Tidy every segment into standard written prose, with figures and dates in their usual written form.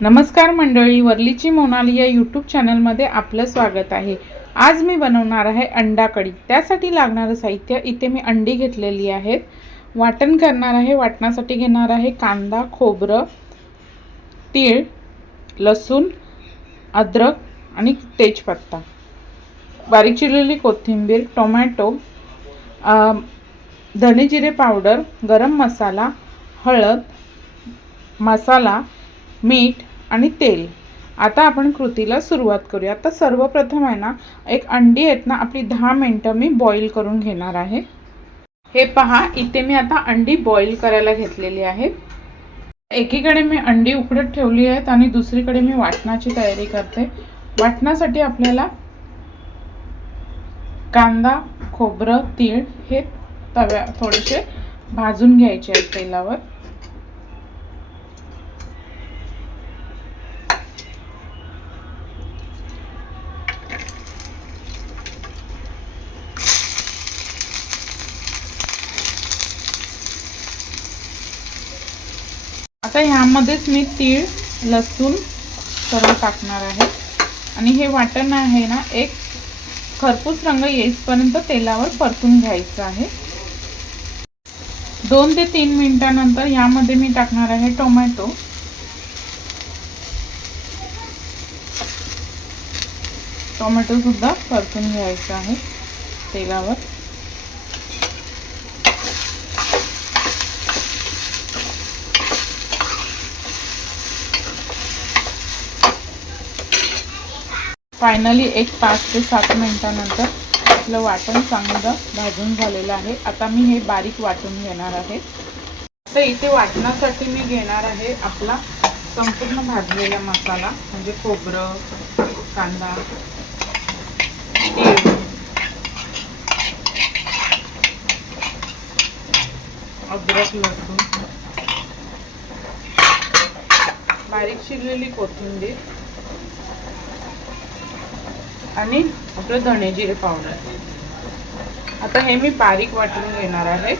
नमस्कार मंडळी, वर्लीची मोनाली या यूट्यूब चॅनलमध्ये आपलं स्वागत आहे। आज मी बनवणार आहे अंडा कढी। त्यासाठी लागणारे साहित्य इथे मी अंडी घेतलेली आहेत। वाटण करणार आहे। वाटणासाठी घेणार आहे कांदा, खोबरं, तीळ, लसूण, अद्रक आणि तेजपत्ता, बारीक चिरलेली कोथिंबीर, टोमॅटो, धने जिरे पावडर, गरम मसाला, हळद, मसाला, मीठ आणि तेल। आता आपण कृतीला सुरुवात करूया। आता सर्वप्रथम आहे ना, एक अंडी आहेत ना आपली 10 मिनिटं मी बॉईल करून घेणार आहे। हे पहा, इथे मी आता अंडी बॉईल करायला घेतलेली आहे। एकीकडे मी अंडी उकडत ठेवली आहेत आणि दुसरीकडे मी वाटणाची तयारी करते। वाटणासाठी आपल्याला कांदा, खोबरं, तीळ हे थोडेसे भाजून घ्यायचे आहेत तेलावर। आता ह्यामध्येच मी तीळ, लसूण सर्व टाकणार आहे आणि हे वाटण आहे ना, एक खरपूस रंग येईपर्यंत तेलावर परतून घ्यायचं आहे। 2 ते 3 मिनिटांनंतर यामध्ये मी टाकणार आहे टोमॅटो। टोमॅटो सुद्धा परतून घ्यायचा आहे तेलावर। फायनली एक 5 ते 7 मिनिटांनंतर आपलं वाटण चांगलं भाजून झालेलं आहे। आता मी हे बारीक वाटून घेणार आहे। तर इथे वाटणासाठी मी घेणार आहे आपला संपूर्ण भाजलेला मसाला, म्हणजे खोबरं, कांदा, तीळ, अद्रक, लसूण, बारीक चिरलेली कोथिंबीर आणि आपलं धने जिरे पावडर। आता हे मी बारीक वाटून घेणार आहे।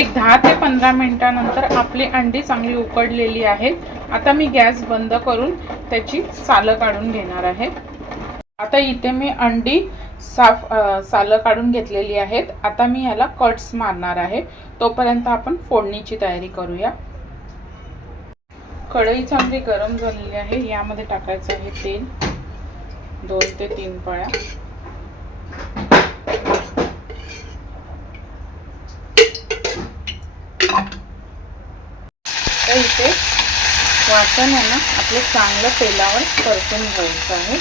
एक 10 ते 15 मिनिटांनंतर आपली अंडी चांगली उकडलेली आहेत। आता मी गॅस बंद करून त्याची सालं काढून घेणार आहे। आता इथे मी अंडी सालं काढून घेतलेली आहेत। आता मी ह्याला कट्स मारणार आहे। तोपर्यंत आपण फोडणीची तयारी करूया। कढई चांगली गरम झालेली आहे। यामध्ये टाकायचं आहे तेल, 2 ते 3 पळ्या। तर इथे वाटण आहे ना आपलं चांगलं तेलावर परतून घ्यायचं आहे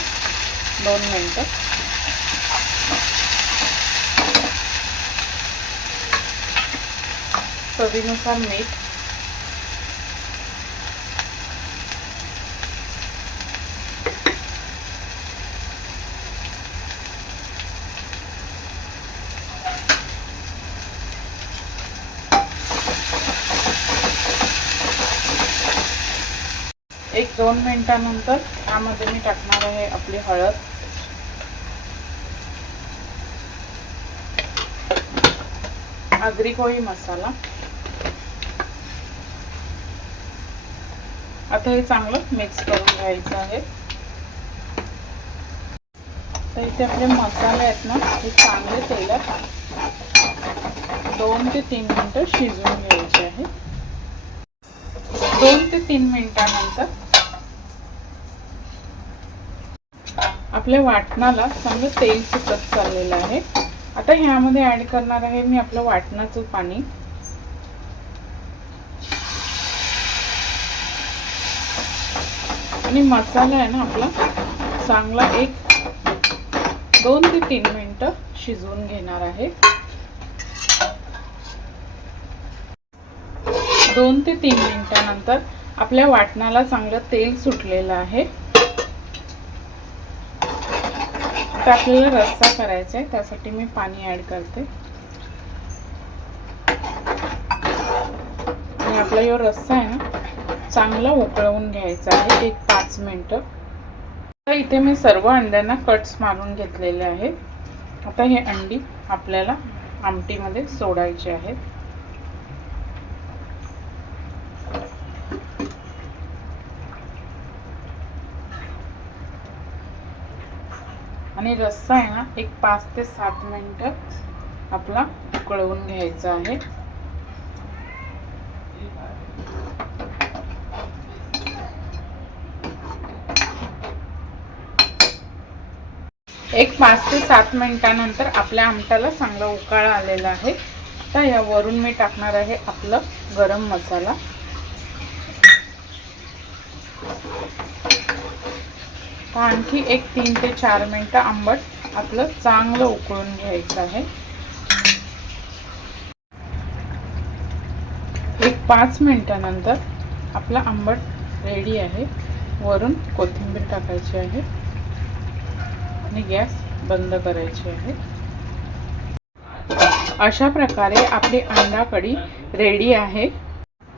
2 मिनिटं। चवीनुसार मीठ, एक 2 मिनिटांनंतर यामध्ये मी टाकणार आहे आपली हळद, आगरी कोळी मसाला। आता हे चांगलं मिक्स करून घ्यायचं आहे। तर इथे आपले मसाले आहेत ना, हे चांगले तेलात 2 ते 3 मिनिटं शिजवून घ्यायचे आहे। 2 ते 3 मिनिटांनंतर आपल्या वाटणाला चांगलं तेल सुटत चाललेलं आहे। आता ह्यामध्ये ऍड करणार आहे मी आपलं वाटणाचं पाणी। आणि मसाला आहे ना आपला चांगला एक 2 ते 3 मिनिटं शिजवून घेणार आहे। 2 ते 3 मिनिटांनंतर आपल्या वाटणाला चांगलं तेल सुटलेलं आहे। आता आपल्याला रस्सा करायचा आहे, त्यासाठी मी पाणी ऍड करते आणि आपला जो रस्सा आहे ना चांगला उकळवून घ्यायचा आहे एक 5 मिनिटं। तर इथे मी सर्व अंड्यांना कट्स मारून घेतलेले आहेत। आता हे अंडी आपल्याला आमटीमध्ये सोडायचे आहेत। आणि रस्सा आहे ना एक 5 ते 7 मिनिटं आपला उकळवून घ्यायचा आहे. एक 5 ते 7 मिनिटानंतर आपल्या आमटाला चांगला उकाळा आलेला आहे. तर यावरून मी टाकणार आहे आपलं गरम मसाला. आणखी एक 3 ते 4 मिनिटं आंबट आपलं चांगलं उकळून घ्यायचं आहे. एक 5 मिनिटानंतर आपला आंबट रेडी आहे. वरून कोथिंबीर टाकायची आहे आणि गॅस बंद करायची आहे. अशा प्रकारे आपली अंडा कढी रेडी आहे.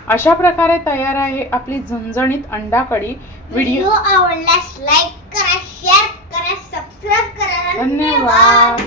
अशा प्रकारे तयार आहे आपली झणझणीत अंडा कढी. व्हिडिओ आवडल्यास लाईक करा, शेअर करा, सबस्क्राईब करा. धन्यवाद.